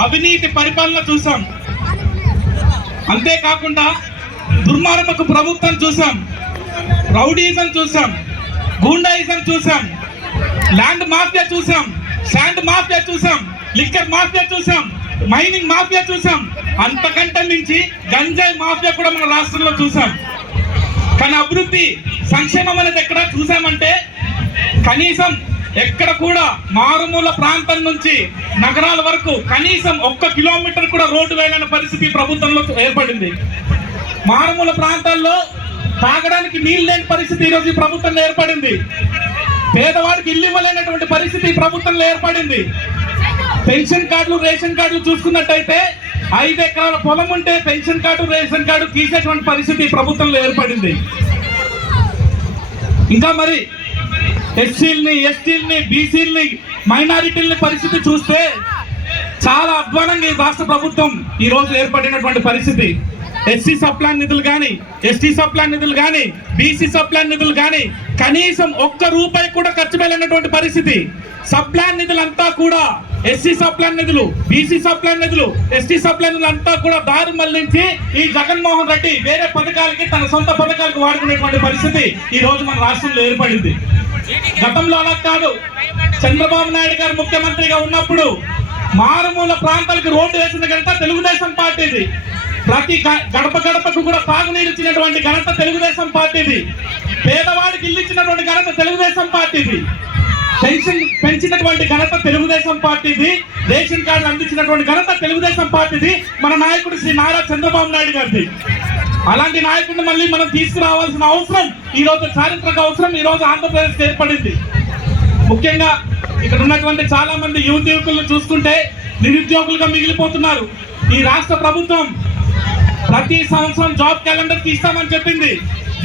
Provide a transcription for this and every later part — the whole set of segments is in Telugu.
అవినీతి పరిపాలన చూసాం అంతేకాకుండా దుర్మార్గపు ప్రభుత్వం చూసాం రౌడీజం చూసాం గూండాయిజం చూసాం ల్యాండ్ మాఫియా చూసాం శాండ్ మాఫియా చూసాం లిక్కర్ మాఫియా చూసాం మైనింగ్ మాఫియా చూసాం అంతకంటే మించి గంజాయి మాఫియా కూడా మన రాష్ట్రంలో చూసాం కానీ అభివృద్ధి సంక్షేమం అనేది ఎక్కడ చూసామంటే కనీసం ఎక్కడ కూడా మారుమూల ప్రాంతం నుంచి నగరాల వరకు కనీసం ఒక్క కిలోమీటర్ కూడా రోడ్డు వేయలేని పరిస్థితి ప్రభుత్వంలో ఏర్పడింది. మారుమూల ప్రాంతాల్లో తాగడానికి నీళ్ళు లేని పరిస్థితి ఈరోజు ప్రభుత్వంలో ఏర్పడింది. పేదవాడికి ఇల్లు ఇవ్వలేనటువంటి పరిస్థితి ప్రభుత్వంలో ఏర్పడింది. పెన్షన్ కార్డులు రేషన్ కార్డులు చూసుకున్నట్టయితే ఐదు ఎకరాల పొలం ఉంటే పెన్షన్ కార్డు రేషన్ కార్డు తీసేటువంటి పరిస్థితి ప్రభుత్వంలో ఏర్పడింది. ఇంకా మరి ఎస్సీల్ని ఎస్టీల్ని బీసీలని మైనారిటీల్ని పరిస్థితి చూస్తే చాలా అధ్వానంగా ఈ రాష్ట్ర ప్రభుత్వం ఈ రోజు ఏర్పడినటువంటి పరిస్థితి. ఎస్సీ సప్లాన్ నిధులు కానీ ఎస్టీ సప్లాన్ నిధులు కానీ బీసీ సప్లాన్ నిధులు కానీ కనీసం ఒక్క రూపాయి కూడా ఖర్చు వెళ్ళినటువంటి పరిస్థితి. సప్లాన్ నిధులంతా కూడా ఎస్సీ సప్లాన్ నిధులు బీసీ సప్లాన్ నిధులు ఎస్టీ సప్లాన్ నిధులు అంతా కూడా దారి మళ్ళించి ఈ జగన్మోహన్ రెడ్డి వేరే పథకాలకి తన సొంత పథకాలకు వాడుకునేటువంటి పరిస్థితి ఈ రోజు మన రాష్ట్రంలో ఏర్పడింది. గతంలో అలా కాదు. చంద్రబాబు నాయుడు గారు ముఖ్యమంత్రిగా ఉన్నప్పుడు మారుమూల ప్రాంతాలకు రోడ్డు వేసిన ఘనత తెలుగుదేశం పార్టీది. ప్రతి గ- గడప గడపకు కూడా తాగునీరు ఇచ్చినటువంటి ఘనత తెలుగుదేశం పార్టీది. పేదవాడికి ఇల్లు ఇచ్చినటువంటి ఘనత తెలుగుదేశం పార్టీది. పెన్షన్ పెంచినటువంటి ఘనత తెలుగుదేశం పార్టీది. రేషన్ కార్డు అందించినటువంటి ఘనత తెలుగుదేశం పార్టీది. మన నాయకుడు శ్రీ నారా చంద్రబాబు నాయుడు గారిది. అలాంటి నాయకుడిని మళ్ళీ మనం తీసుకురావాల్సిన అవసరం ఈ రోజు చారిత్రక అవసరం ఈ రోజు ఆంధ్రప్రదేశ్ ఏర్పడింది. ముఖ్యంగా ఇక్కడ ఉన్నటువంటి చాలా మంది యువతీయుకులను చూసుకుంటే నిరుద్యోగులుగా మిగిలిపోతున్నారు. ఈ రాష్ట్ర ప్రభుత్వం ప్రతి సంవత్సరం జాబ్ క్యాలెండర్ తీస్తామని చెప్పింది.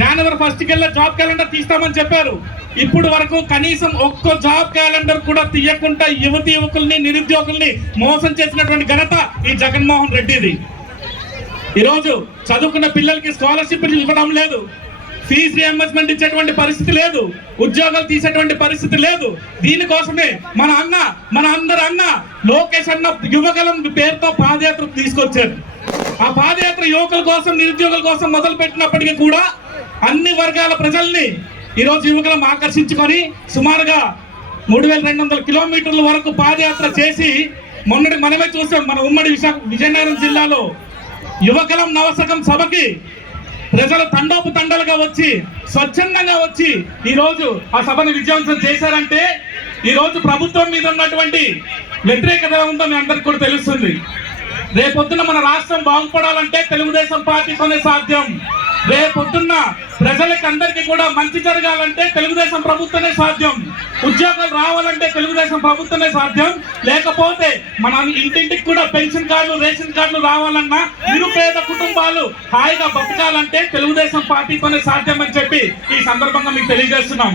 జనవరి ఫస్ట్ కల్లా జాబ్ క్యాలెండర్ తీస్తామని చెప్పారు. ఇప్పుడు వరకు కనీసం ఒక్క జాబ్ క్యాలెండర్ కూడా తీయకుండా యువతి యువకుల్ని నిరుద్యోగుల్ని మోసం చేసినటువంటి ఘనత ఈ జగన్మోహన్ రెడ్డిది. ఈరోజు చదువుకున్న పిల్లలకి స్కాలర్షిప్ ఇవ్వడం లేదు. ఫీజు రియంబర్స్మెంట్ ఇచ్చేటువంటి పరిస్థితి లేదు. ఉద్యోగాలు తీసేటువంటి పరిస్థితి లేదు. దీనికోసమే మన అన్న మన అందరి అన్న లోకేష్ అన్న యువగలం పేరుతో పాదయాత్ర తీసుకొచ్చారు. ఆ పాదయాత్ర యువకుల కోసం నిరుద్యోగుల కోసం మొదలు పెట్టినప్పటికీ కూడా అన్ని వర్గాల ప్రజల్ని ఈరోజు యువకులం ఆకర్షించుకొని సుమారుగా మూడు వేల రెండు వందల కిలోమీటర్ల వరకు పాదయాత్ర చేసి మొన్నటి మనమే చూసాం మన ఉమ్మడి విశాఖ విజయనగరం జిల్లాలో యువకలం నవసకం సభకి ప్రజలు తండోపు తండలుగా వచ్చి స్వచ్ఛందంగా వచ్చి ఈరోజు ఆ సభను విజయవంతం చేశారంటే ఈరోజు ప్రభుత్వం మీద ఉన్నటువంటి వ్యతిరేకత ఉందో మీ అందరికి కూడా తెలుస్తుంది. రేపొద్దున మన రాష్ట్రం బాగుపడాలంటే తెలుగుదేశం పార్టీతోనే సాధ్యం. రేపొద్దున్న ప్రజలకు అందరికీ కూడా మంచి జరగాలంటే తెలుగుదేశం ప్రభుత్వమే సాధ్యం. ఉద్యోగాలు రావాలంటే తెలుగుదేశం ప్రభుత్వమే సాధ్యం. లేకపోతే మన ఇంటింటికి కూడా పెన్షన్ కార్డులు రేషన్ కార్డులు రావాలన్నా నిరుపేద కుటుంబాలు హాయిగా బతకాలంటే తెలుగుదేశం పార్టీతోనే సాధ్యం అని చెప్పి ఈ సందర్భంగా మీకు తెలియజేస్తున్నాం.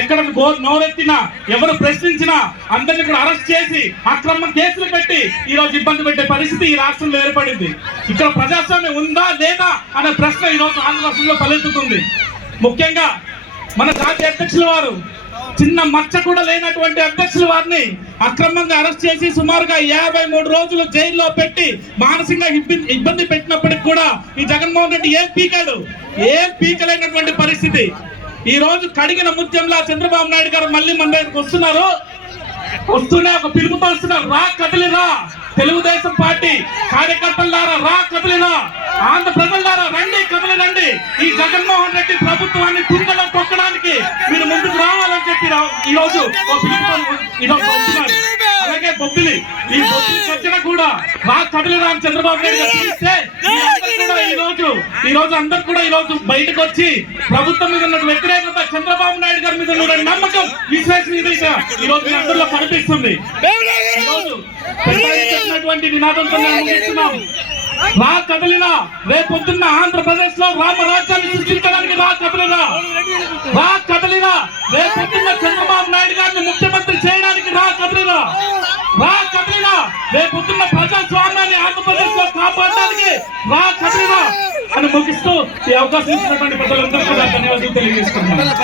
ఎక్కడ నోరెత్తినా ఎవరు ప్రశ్నించినా అందరిని కూడా అరెస్ట్ చేసి అక్రమ కేసులు పెట్టి ఈ రోజు ఇబ్బంది పెట్టే పరిస్థితి ఈ రాష్ట్రంలో ఏర్పడింది. ఇక్కడ ప్రజాస్వామ్యం ఉందా లేదా అనే ప్రశ్న ఈ రోజు ఆంధ్ర తలెత్తుతుంది. ముఖ్యంగా మన జాతీయ అధ్యక్షుల వారు చిన్న మచ్చ కూడా లేనటువంటి అధ్యక్షుల వారిని అక్రమంగా అరెస్ట్ చేసి సుమారుగా యాభై మూడు రోజులు జైల్లో పెట్టి మానసికంగా ఇబ్బంది పెట్టినప్పటికి కూడా ఈ జగన్మోహన్ రెడ్డి ఏం పీకాడు? ఏం పీకలేనటువంటి పరిస్థితి. ఈ రోజు కడిగిన ముత్యంలా చంద్రబాబు నాయుడు గారు మళ్ళీ మన దగ్గరకు వస్తున్నారు. వస్తూనే ఒక పిలుపుతో వస్తున్నారు రా కదిలిరా. తెలుగుదేశం పార్టీ కార్యకర్తలారా రా కదిలిరా. ఆంధ్ర ప్రజలారా రండి కదిలి రండి. ఈ జగన్మోహన్ రెడ్డి ప్రభుత్వాన్ని తుంగలో తొక్కడానికి మీరు ముందుకు రావాలని చెప్పి ఈ రోజు ఒక అలాగే బొబ్బిలి ఈ బొబ్బిలి చర్చన కూడా మా కదిలిరా రాని చంద్రబాబు నాయుడు గారు పిలిస్తే ఈ రోజు ఈ రోజు అందరు కూడా ఈ రోజు బయటకు వచ్చి ప్రభుత్వం మీద ఉన్న వ్యతిరేకత చంద్రబాబు నాయుడు గారి మీద ఉన్న నమ్మకం విశ్వసనీయత ఈ రోజు అందరిలో కనిపిస్తుంది. ఈ చెప్పినటువంటి నినాదంతో ముగిస్తున్నాం. రా కదలినా రేపొద్దున్న ఆంధ్రప్రదేశ్లో రామరాజ్యాన్ని సృష్టించడానికి రా కదలినా రా కదలినా రేపొద్దున్న చంద్రబాబు నాయుడు గారిని ముఖ్యమంత్రి చేయడానికి రా కదలినా రా కదలినా రేపొద్దున్న ప్రజాస్వామ్యాన్ని ఆంధ్రప్రదేశ్లో కాపాడడానికి రా కదలినా అని ముగిస్తూ ఈ అవకాశం ఇచ్చినటువంటి ప్రజలందరికీ కూడా ధన్యవాదాలు తెలియజేస్తున్నాను